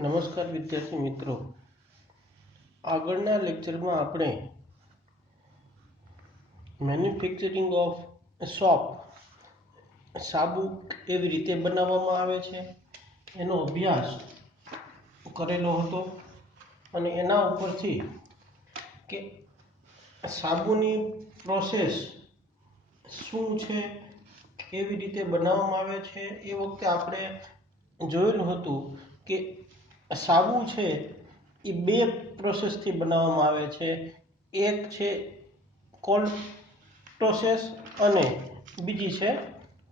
નમસ્કાર વિદ્યાર્થી મિત્રો, આગળના લેક્ચરમાં આપણે મેન્યુફેક્ચરિંગ ઓફ સોપ સાબુ કેવી રીતે બનાવવામાં આવે છે એનો અભ્યાસ કરેલો હતો અને એના ઉપરથી કે સાબુની પ્રોસેસ શું છે, કેવી રીતે બનાવવામાં આવે છે એ વખતે આપણે જોયેલું હતું કે સાબુ છે એ બે પ્રોસેસથી બનાવવામાં આવે છે. એક છે કોલ્ડ પ્રોસેસ અને બીજી છે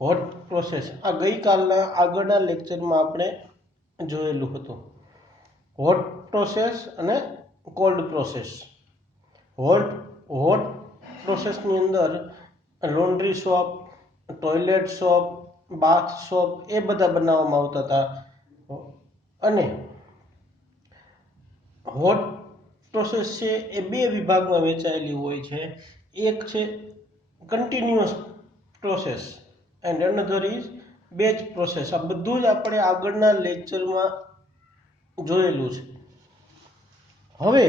હોટ પ્રોસેસ. આ ગઈકાલના આગળના લેક્ચરમાં આપણે જોયેલું હતું. હોટ પ્રોસેસ અને કોલ્ડ પ્રોસેસ. હોટ પ્રોસેસની અંદર લોન્ડ્રી સોપ, ટોયલેટ સોપ, બાથ સોપ એ બધા બનાવવામાં આવતા હતા. અને હોટ પ્રોસેસ છે એ બે વિભાગમાં વહેંચાયેલી હોય છે. એક છે continuous process and another is batch process. આ બધું જ આપણે આગળના લેક્ચરમાં જોયેલું છે. હવે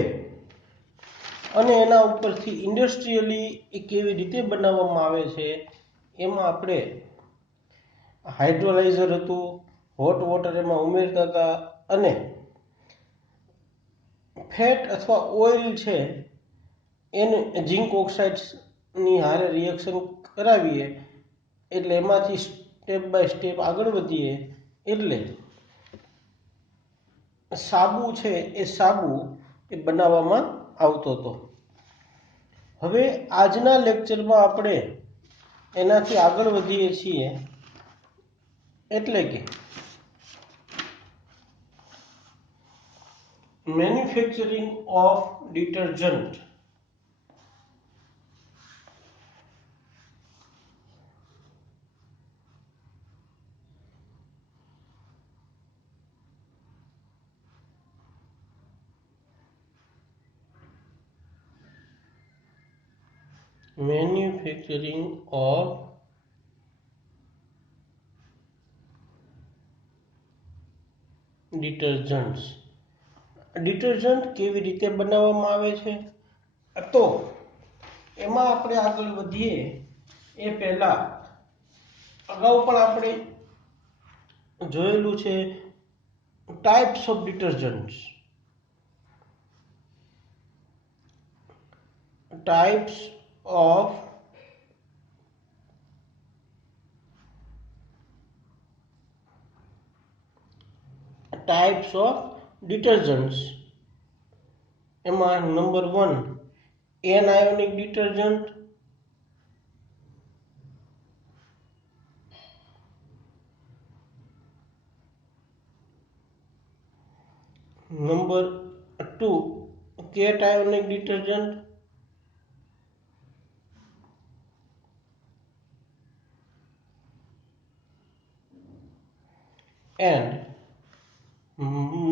અને એના ઉપરથી ઇન્ડસ્ટ્રીયલી એ કેવી રીતે બનાવવામાં આવે છે એમાં આપણે હાઇડ્રોલાઇઝર હતું, હોટ વોટર એમાં ઉમેરતા હતા અને ફેટ અથવા ઓઇલ છે એને ઝિંક ઓક્સાઇડની હારે રિએક્શન કરાવીએ એટલે એમાંથી સ્ટેપ બાય સ્ટેપ આગળ વધીએ એટલે સાબુ છે એ બનાવવામાં આવતો હતો. હવે આજના લેક્ચરમાં આપણે એનાથી આગળ વધીએ છીએ એટલે કે manufacturing of detergent. Manufacturing of ડિટર્જન્ટ્સ. ડિટર્જન્ટ કેવી રીતે બનાવવામાં આવે છે તો એમાં આપણે આગળ વધીએ એ પહેલા અગાઉ પણ આપણે જોયેલું છે types of detergents. Types of detergents. એમાં નંબર 1 anionic detergent, number 2 cationic detergent, and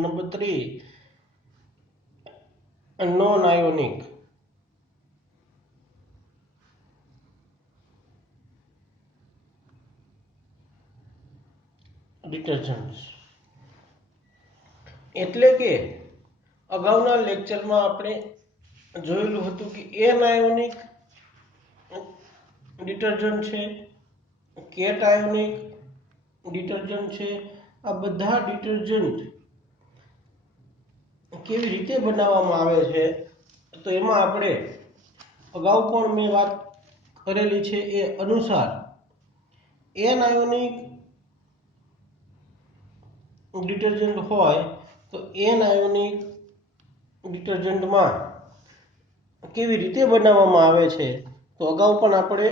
number 3 non-ionic detergents. એટલે કે અગાઉના લેક્ચરમાં આપણે જોયેલું હતું કે એનઆયોનિક ડિટર્જન્ટ છે, કેટાયોનિક ડિટર્જન્ટ છે. આ બધા ડિટર્જન્ટ કેવી રીતે બનાવવામાં આવે છે તો એમાં આપણે અગાઉ પણ મેં વાત કરેલી છે એ અનુસાર એનઆયોનિક ડિટર્જન્ટ હોય તો એનઆયોનિક ડિટર્જન્ટમાં કેવી રીતે બનાવવામાં આવે છે તો અગાઉ પણ આપણે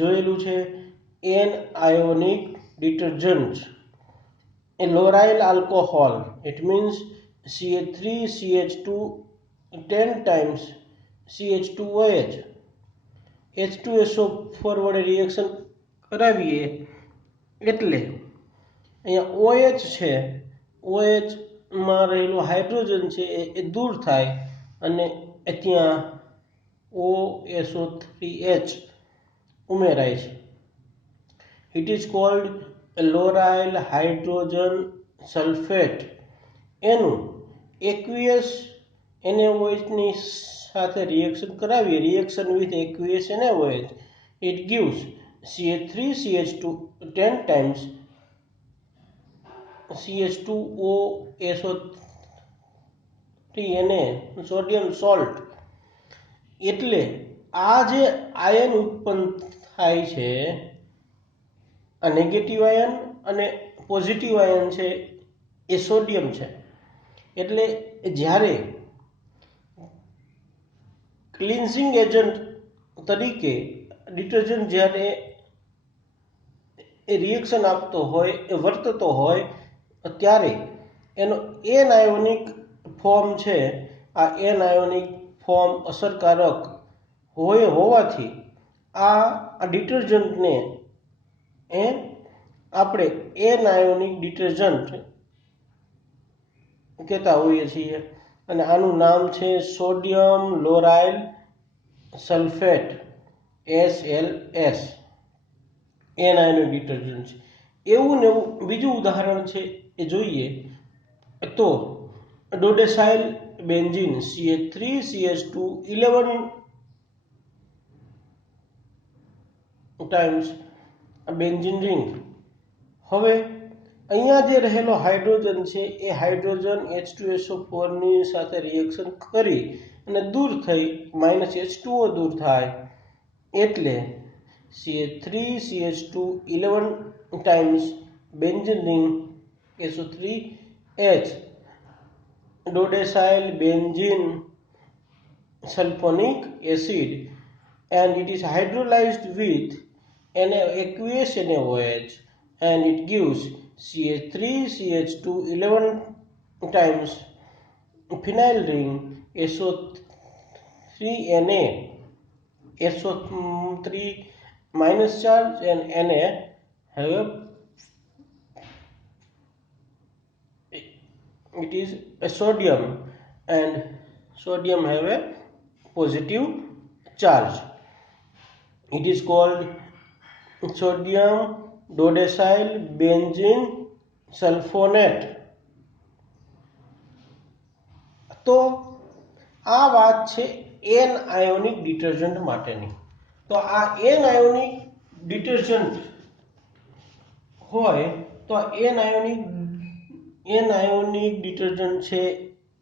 જોયેલું છે એનઆયોનિક detergent a loryl alcohol, it means CH3CH2 10 times CH2OH H2SO4 વડે રિએક્શન કરાવીએ એટલે અહીંયા OH છે, OH માં રહેલું હાઇડ્રોજન છે એ દૂર થાય અને ત્યાં OSO3H ઉમેરાય છે. It is called loryl hydrogen sulfate એનું aqueous NaOH ની સાથે રિએક્શન કરાવીએ, reaction with aqueous NaOH, it gives CH3CH2 10 times CH2O SO3 Na sodium salt. એટલે આ જે આયન ઉત્પન્ન થાય છે, આ નેગેટિવ આયન અને પોઝિટિવ આયન છે એ સોડિયમ છે. એટલે જ્યારે ક્લિન્ઝિંગ એજન્ટ તરીકે ડિટર્જન્ટ જ્યારે એ રિએક્શન આપતો હોય, એ વર્તતો હોય, ત્યારે એનો એન આયોનિક ફોર્મ છે, આ એન આયોનિક ફોર્મ અસરકારક હોવાથી આ ડિટર્જન્ટને આપણે એન આયોનિક ડિટર્જન્ટ કહેતા હોઈએ છીએ. અને આનું નામ છે sodium lauryl sulphate, SLS, anionic detergent છે. એવું ને એવું બીજું ઉદાહરણ છે એ જોઈએ તો dodecyl benzene CH3CH2 11 times benzene ring. હવે અહીંયા જે રહેલો હાઇડ્રોજન છે એ હાઇડ્રોજન H2SO4 ની સાથે રિએક્શન કરી અને દૂર થઈ -H2O દૂર થાય, એટલે CH3CH2 11 times benzene ring SO3H, dodecyl benzene sulfonic acid, and it is hydrolyzed with aqueous NaOH, and it gives CH3CH2 11 times phenyl ring SO3Na, SO3 minus charge and Na have it is a sodium, and sodium have a positive charge. It is called sodium dodecyl benzene sulfonate. તો આ વાત છે N ionic detergent માટેની. તો આ N ionic detergent હોય તો anionic detergent છે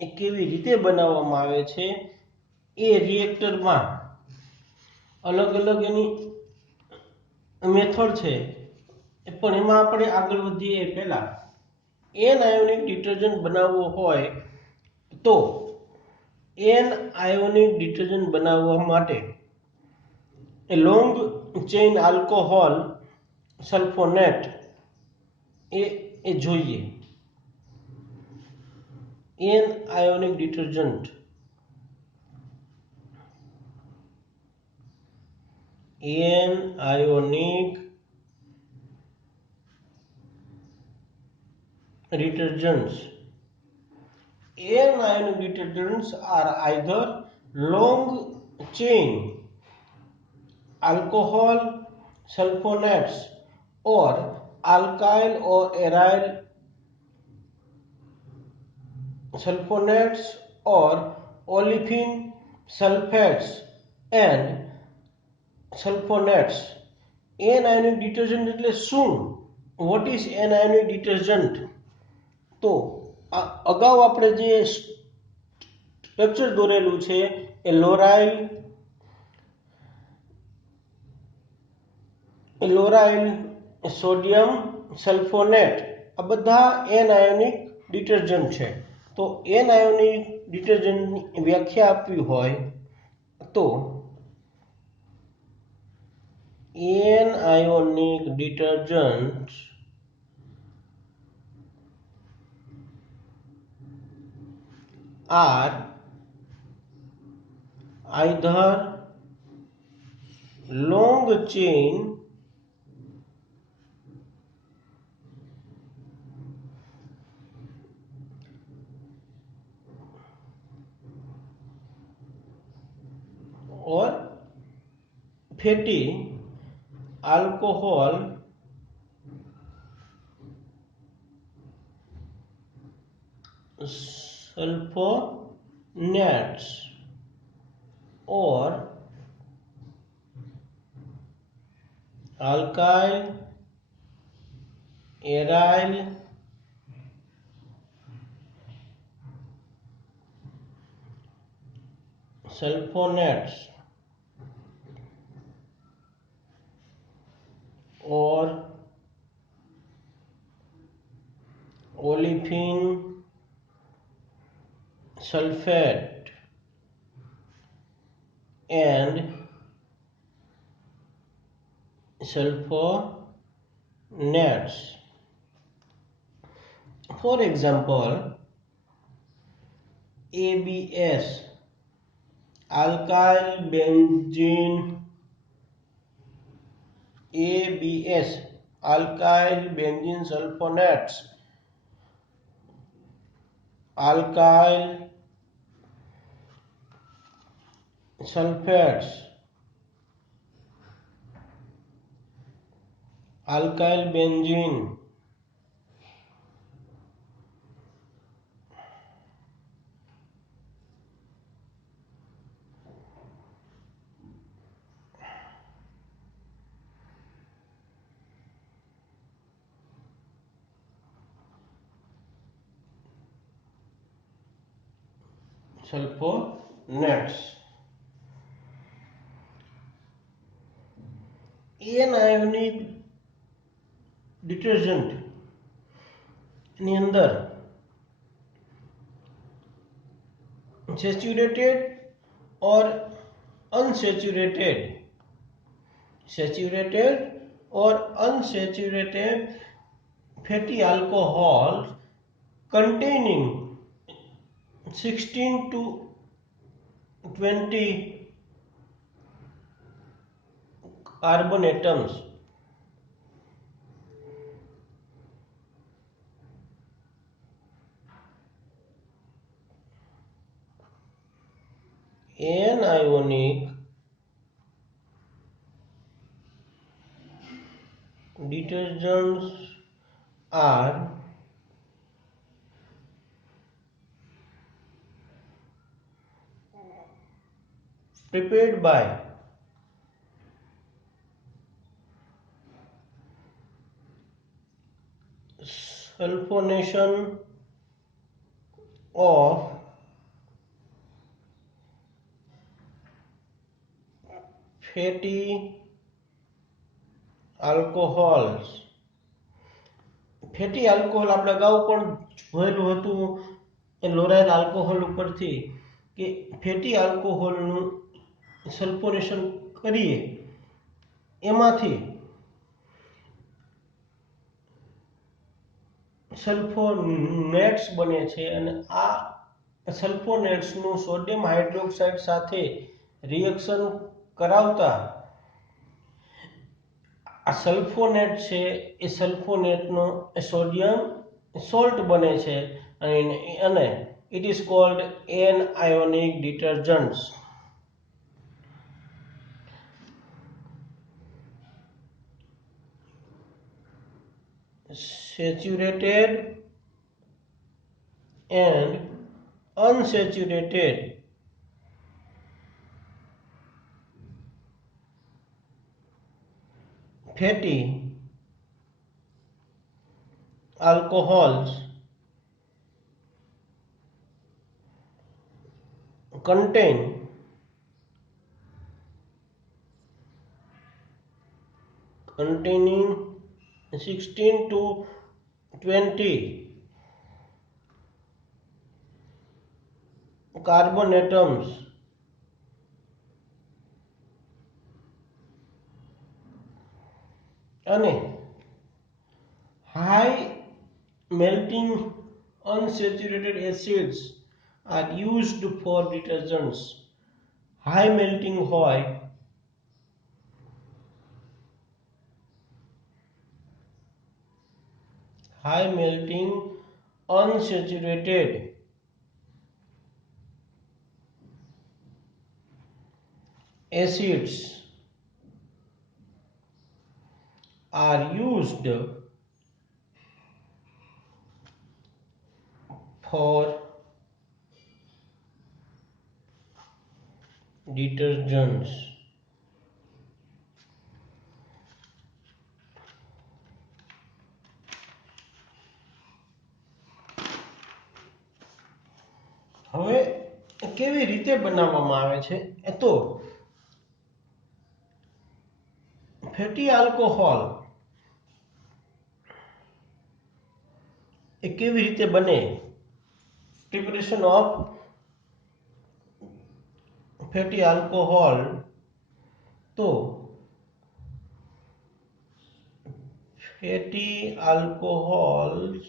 એ કેવી રીતે બનાવવામાં આવે છે, એ રિએક્ટરમાં અલગ અલગ એની મેથડ છે, પણ એમાં આપણે આગળ વધીએ પહેલા એન આયોનિક ડિટર્જન્ટ બનાવવો હોય તો એન આયોનિક ડિટર્જન્ટ બનાવવા માટે a long chain alcohol sulphonate એ જોઈએ. Anionic detergent anionic detergents. N-ionic detergents are either long chain alcohol sulfonates or alkyl or aryl sulfonates or olefin sulfates and sulfonates. N-ionic detergent એટલે શું? What is N-ionic detergent? તો અગાઉ આપણે જે સ્ટ્રક્ચર દોરેલું છે એ લોરાઇલ સોડિયમ સલ્ફોનેટ આ બધા એન આયોનિક ડિટર્જન્ટ છે. તો એન આયોનિક ડિટર્જન્ટની વ્યાખ્યા આપવી હોય તો anionic detergent are either long chain or fatty alcohol sulfonates or alkyl aryl sulfonates or olefin sulfate and sulfonates. For example, ABS, alkyl benzene, ABS, alkyl benzene sulfonates, alkyl sulfates, alkyl benzene, sulfonates. Anionic detergent ની અંદર saturated or unsaturated fatty alcohol containing 16 to 20 carbon atoms anionic detergents are prepared by sulfonation of fatty alcohols. Fatty alcohol આપણે અગાઉ પણ જોયેલું હતું એ લોરાઇલ આલ્કોહોલ ઉપરથી કે ફેટી આલ્કોહોલનું સલ્ફોનેશન કરીએ એમાંથી સલ્ફોનેટ્સ બને છે અને આ સલ્ફોનેટ્સનું સોડિયમ હાઇડ્રોક્સાઇડ સાથે રિએક્શન કરાવતા આ સલ્ફોનેટ છે એ સલ્ફોનેટનો સોડિયમ સોલ્ટ બને છે અને it is called anionic detergents. Saturated and unsaturated fatty alcohols containing 16 to 20 carbon atoms અને high melting unsaturated acids are used for detergents. High melting હોય high melting unsaturated acids are used for detergents. હવે કેવી રીતે બનાવવામાં આવે છે એ તો fatty alcohol એ કેવી રીતે બને, પ્રિપરેશન ઓફ ફેટી આલ્કોહોલ. તો fatty alcohols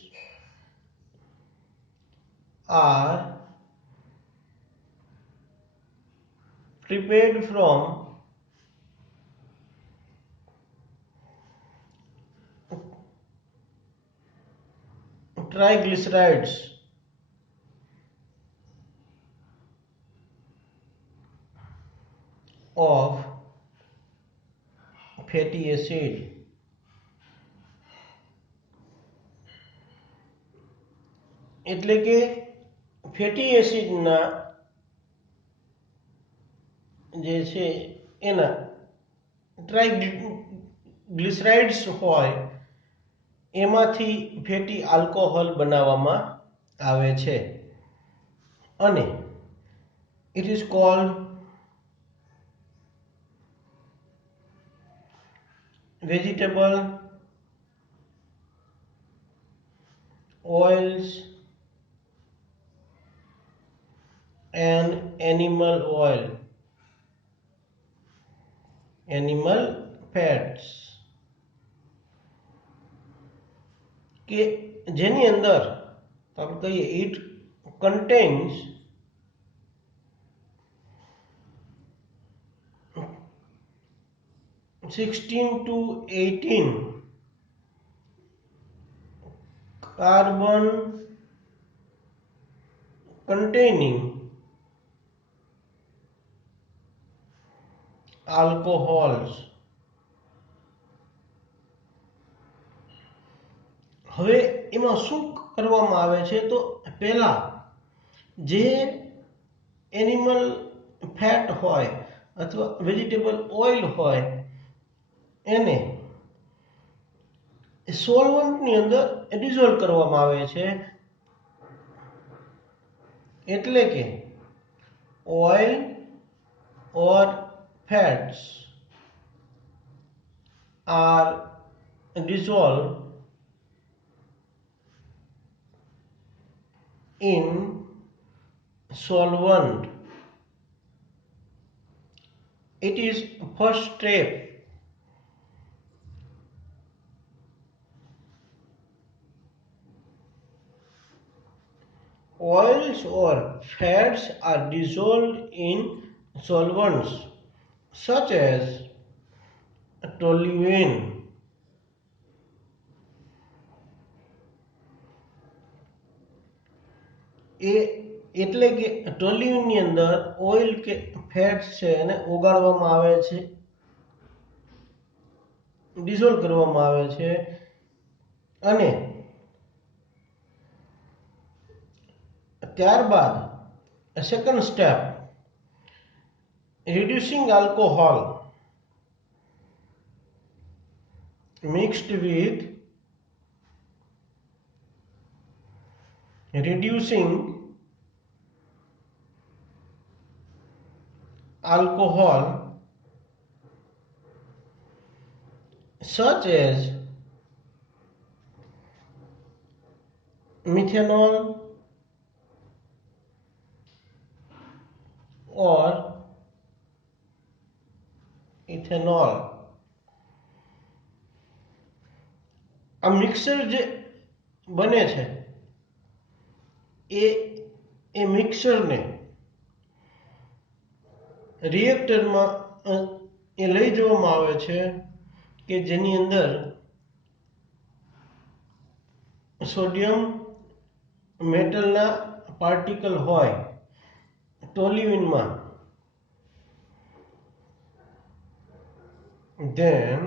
are prepared from triglycerides of fatty acid. એટલે કે ફેટી એસિડના જે છે એના ટ્રાઇગ્લિસરાઇડ્સ હોય એમાંથી ફેટી આલ્કોહોલ બનાવવામાં આવે છે અને it is called vegetable oils and animal fats કે જેની અંદર આપણે કહીએ it contains (16 to 18) carbon containing alcohols. હવે એમાં શું કરવામાં આવે છે તો પહેલા જે એનિમલ ફેટ હોય અથવા વેજીટેબલ ઓઇલ હોય એને સોલ્વન્ટની અંદર ડિઝોલ્વ કરવામાં આવે છે. એટલે કે oil or fats are dissolved in solvent. It is first step. Oils or fats are dissolved in solvents such as toluene. એટલે કે ટોલ્યુઇનની અંદર ઓઇલ કે ફેટ્સ છે એને ઓગાળવામાં આવે છે, ડિઝોલ્વ કરવામાં આવે છે અને ત્યારબાદ second step reducing alcohol mixed with reducing alcohol such as methanol or ethanol. આ મિક્સર જે બને છે એ મિક્સરને રિએક્ટરમાં એ લઈ જવામાં આવે છે કે જેની અંદર સોડિયમ મેટલના પાર્ટિકલ હોય ટોલ્યુઇનમાં. Then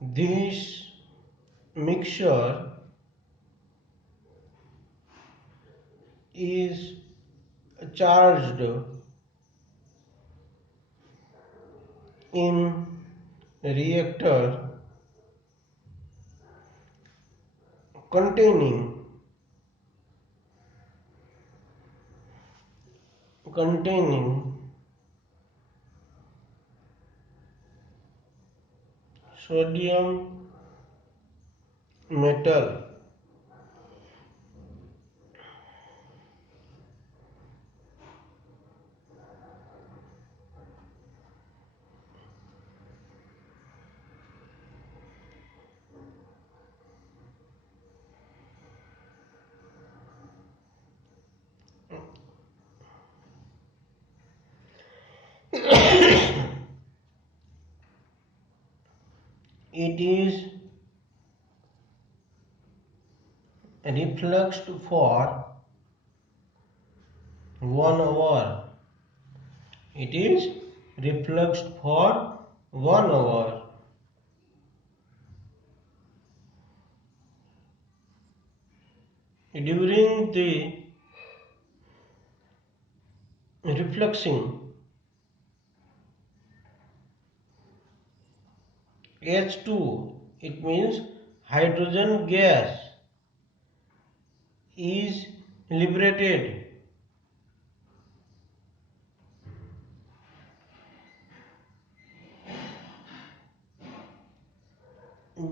this mixture is charged in reactor containing sodium metal. It is refluxed for 1 hour. It is refluxed for 1 hour. During the refluxing, H2, it means hydrogen gas, is liberated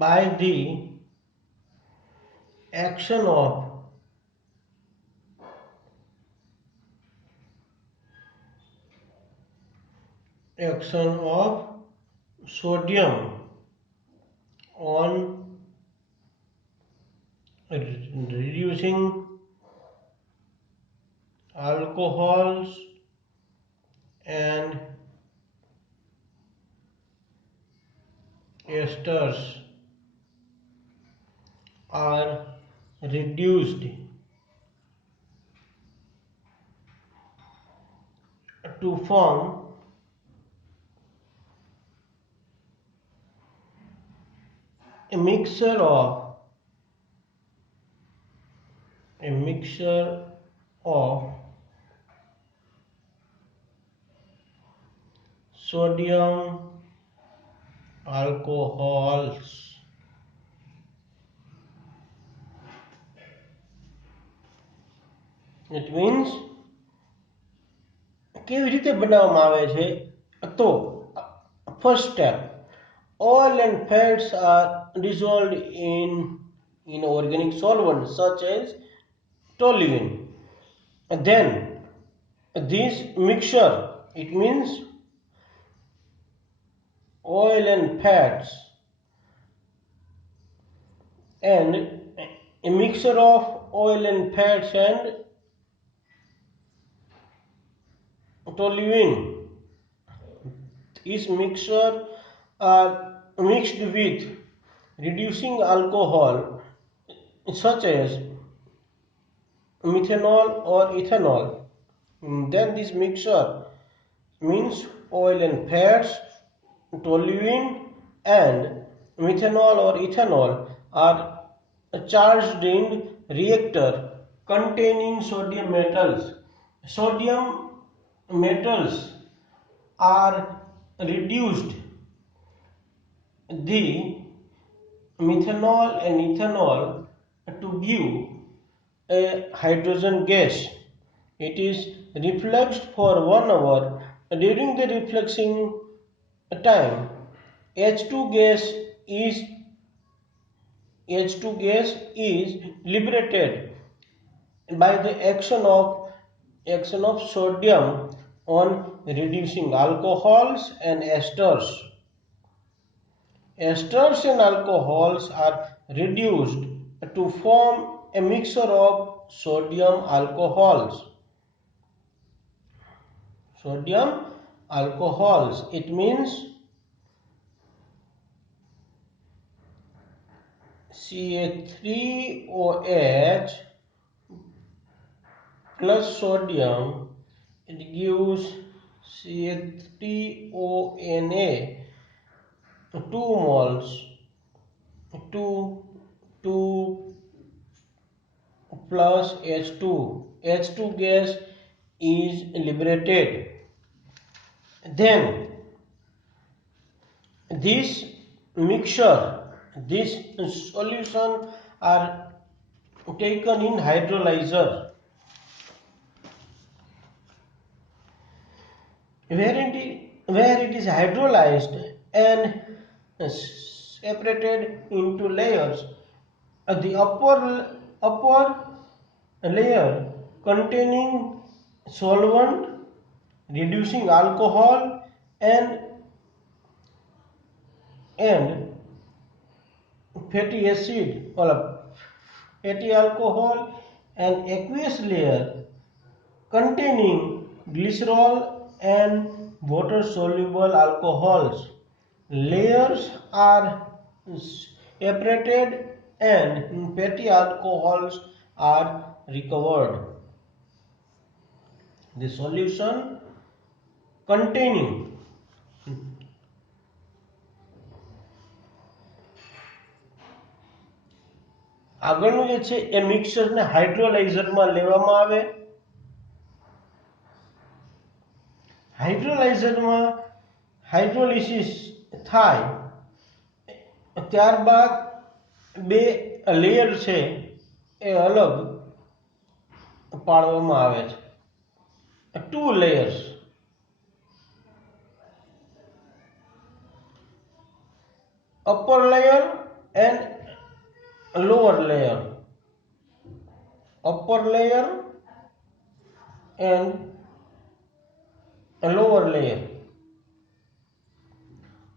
by the action of sodium on reducing alcohols and esters are reduced to form a mixture of sodium alcohols. It means કેવી રીતે બનાવવામાં આવે છે તો first step, oil and fats are dissolved in organic solvents such as toluene. And then this mixture, it means oil and fats and a mixture of oil and fats and toluene. This mixture are mixed with reducing alcohol such as methanol or ethanol. Then this mixture means oil and fats, toluene and methanol or ethanol are charged in reactor containing sodium metals. Sodium metals are reduced the methanol and ethanol to give a hydrogen gas. It is refluxed for 1 hour. During the refluxing time, H2 gas is liberated by the action of sodium on reducing alcohols and esters. Esters and alcohols are reduced to form a mixture of sodium alcohols. Sodium alcohols, it means CH3OH plus sodium, it gives CH3ONA 2 moles, 2 plus H2. H2 gas is liberated. Then this mixture, this solution are taken in hydrolyzer, where it is hydrolyzed and separated into layers. The upper layer containing solvent, reducing alcohol and fatty acid or fatty alcohol, and aqueous layer containing glycerol and water soluble alcohols. Layers are separated and fatty alcohols are recovered. The solution containing આગળનું જે છે એ મિક્સરને હાઇડ્રોલાઇઝરમાં લેવામાં આવે. હાઇડ્રોલાઇઝરમાં હાઇડ્રોલિસિસ થાય ત્યારબાદ બે લેયર છે એ અલગ પાડવામાં આવે છે. Two layers, upper layer and lower layer, upper layer and lower layer.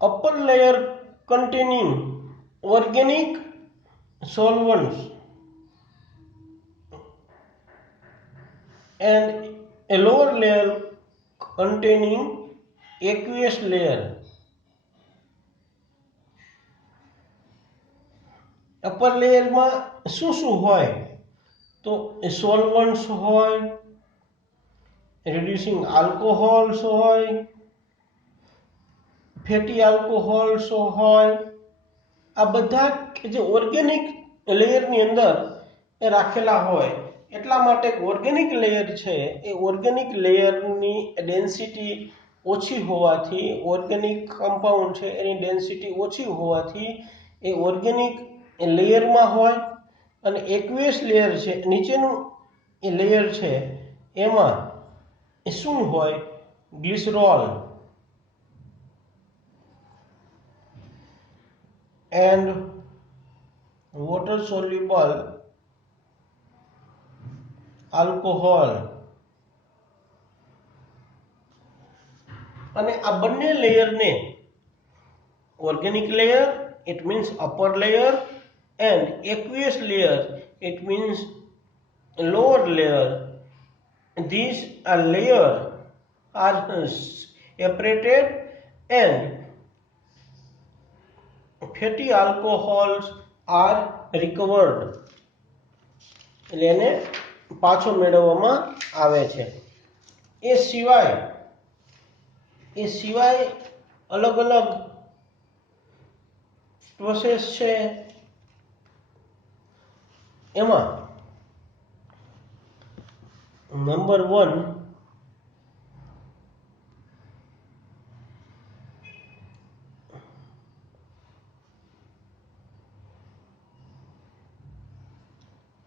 Upper layer containing organic solvents and a lower layer containing aqueous layer. Upper લેયરમાં શું હોય તો સોલ્વન્ટ્સ હોય, રિડ્યુસિંગ આલ્કોહોલ્સ હોય, ફેટી આલ્કોહોલ્સ હોય. આ બધા જે ઓર્ગેનિક લેયરની અંદર એ રાખેલા હોય. એટલા માટે ઓર્ગેનિક લેયર છે એ ઓર્ગેનિક લેયરની ડેન્સિટી ઓછી હોવાથી, ઓર્ગેનિક કમ્પાઉન્ડ છે એની ડેન્સિટી ઓછી હોવાથી એ ઓર્ગેનિક લેયરમાં હોય. અને એક્વેસ લેયર છે નીચેનું એ લેયર છે એમાં શું હોય, glycerol and water soluble alcohol. અને આ બંને લેયરને organic layer, it means upper layer, and aqueous layer, it means lower layer. These layer are separated and fatty alcohols are recovered. એટલે એને પાછો મેળવવામાં આવે છે. એ સિવાય અલગ અલગ પ્રોસેસ છે. એમાં નંબર 1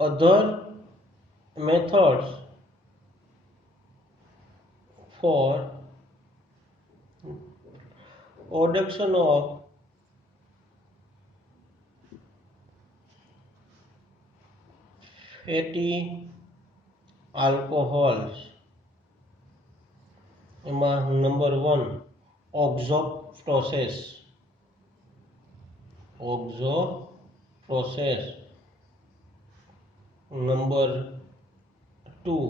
other methods for production of fatty alcohols. એમાં નંબર 1 oxo process. Number 2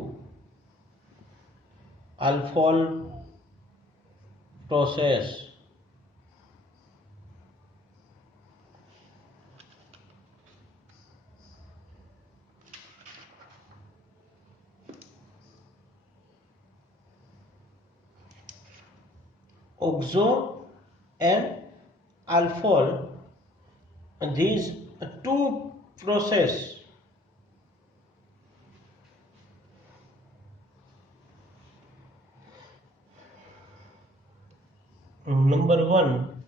alphol process. Oxo and alphol, these two process Number 1,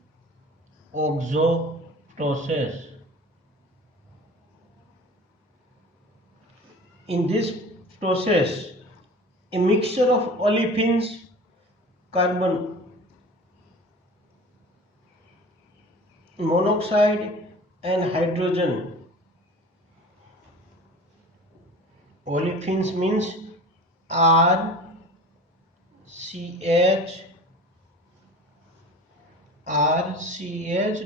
oxo process. In this process, a mixture of olefins, carbon monoxide and hydrogen. Olefins means R, CH,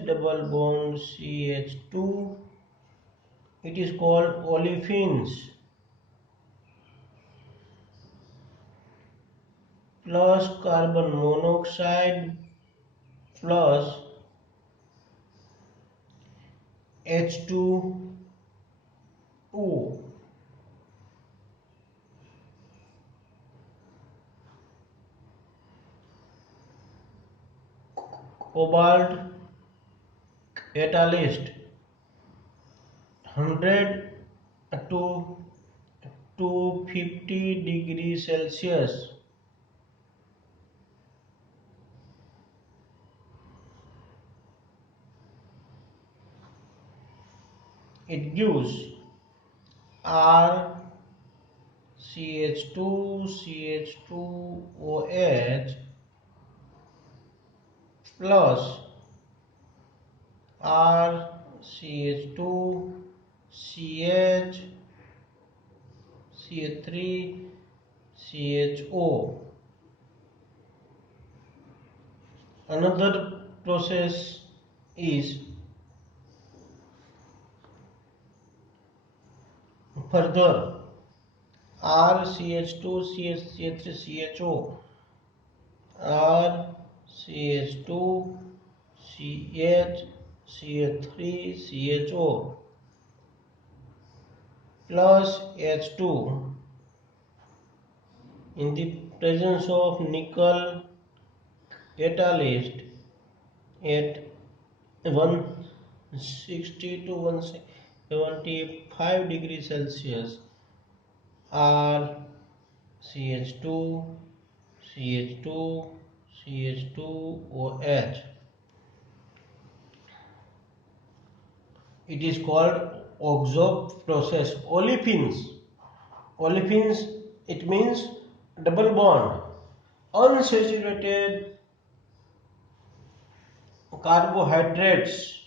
double bond CH2. It is called olefins. Plus carbon monoxide plus H2O. Cobalt catalyst 100 to 250 degrees Celsius. It gives R CH2OH plus R CH2CH CH3CHO. Another process is further RCH2CH3CHO, RCH2CH3CHO plus H2 in the presence of nickel catalyst at 160 to 175 degrees Celsius. R CH2 CH2OH. It is called oxo process. Olefins, it means double bond. Unsaturated carbohydrates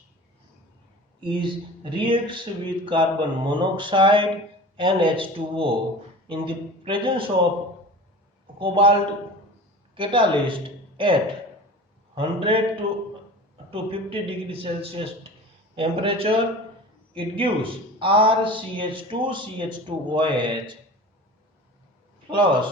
is reacts with carbon monoxide and H2O in the presence of cobalt catalyst at 100 to 50 degrees Celsius temperature. It gives RCH2CH2OH plus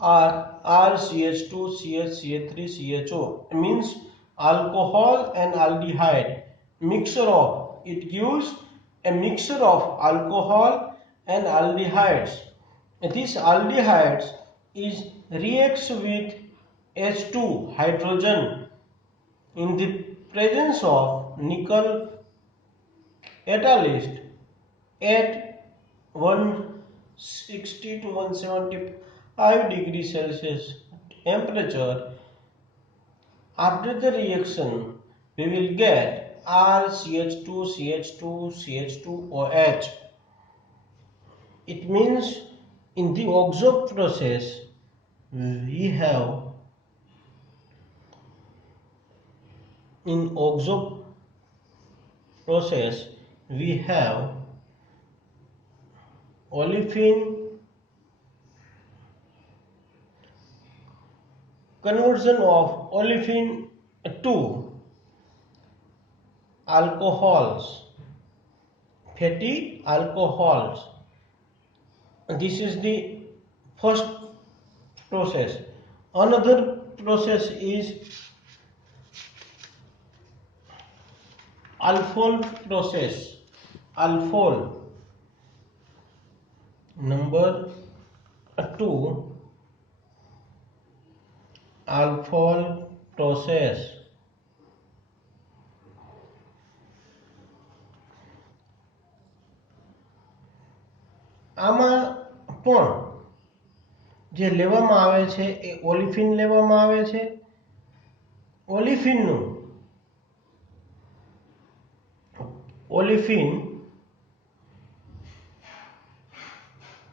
RCH2CH3CHO, means alcohol and aldehyde mixture of. It gives a mixture of alcohol and aldehydes. This aldehydes is reacts with H2 hydrogen in the presence of nickel catalyst at 160 to 175 degrees Celsius temperature. After the reaction, we will get RCH2CH2CH2OH. It means in the oxo process we have olefin conversion of olefin to alcohols, fatty alcohols. This is the first process. Another process is alcohol process. Alcohol. Number 2, alcohol process. આમાં પણ જે લેવામાં આવે છે એ ઓલિફિન લેવામાં આવે છે ઓલિફિન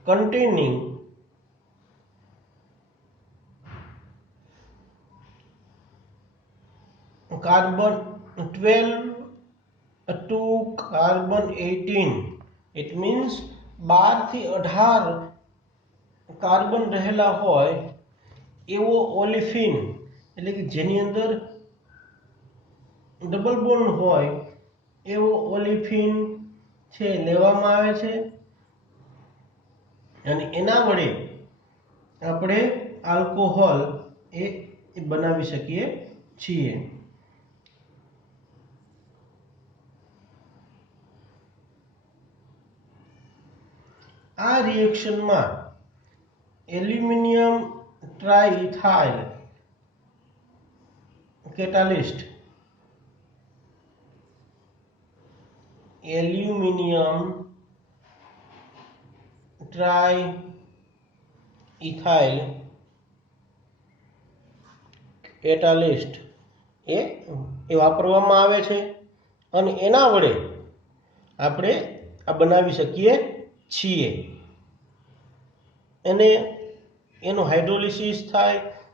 containing carbon 12 to carbon 18, it means 12 થી 18 કાર્બન રહેલા હોય એવો ઓલિફિન, એટલે કે જેની અંદર ડબલ બોન્ડ હોય એવો ઓલિફિન છે લેવામાં આવે છે અને એના વડે આપણે આલ્કોહોલ એ બનાવી શકીએ છીએ. આ રિએક્શનમાં aluminium triethyl catalyst aluminium triethyl catalyst એ વાપરવામાં આવે છે અને એના વડે આપણે આ બનાવી શકીએ છીએ. એને એનું હાઇડ્રોલિસિસ થાય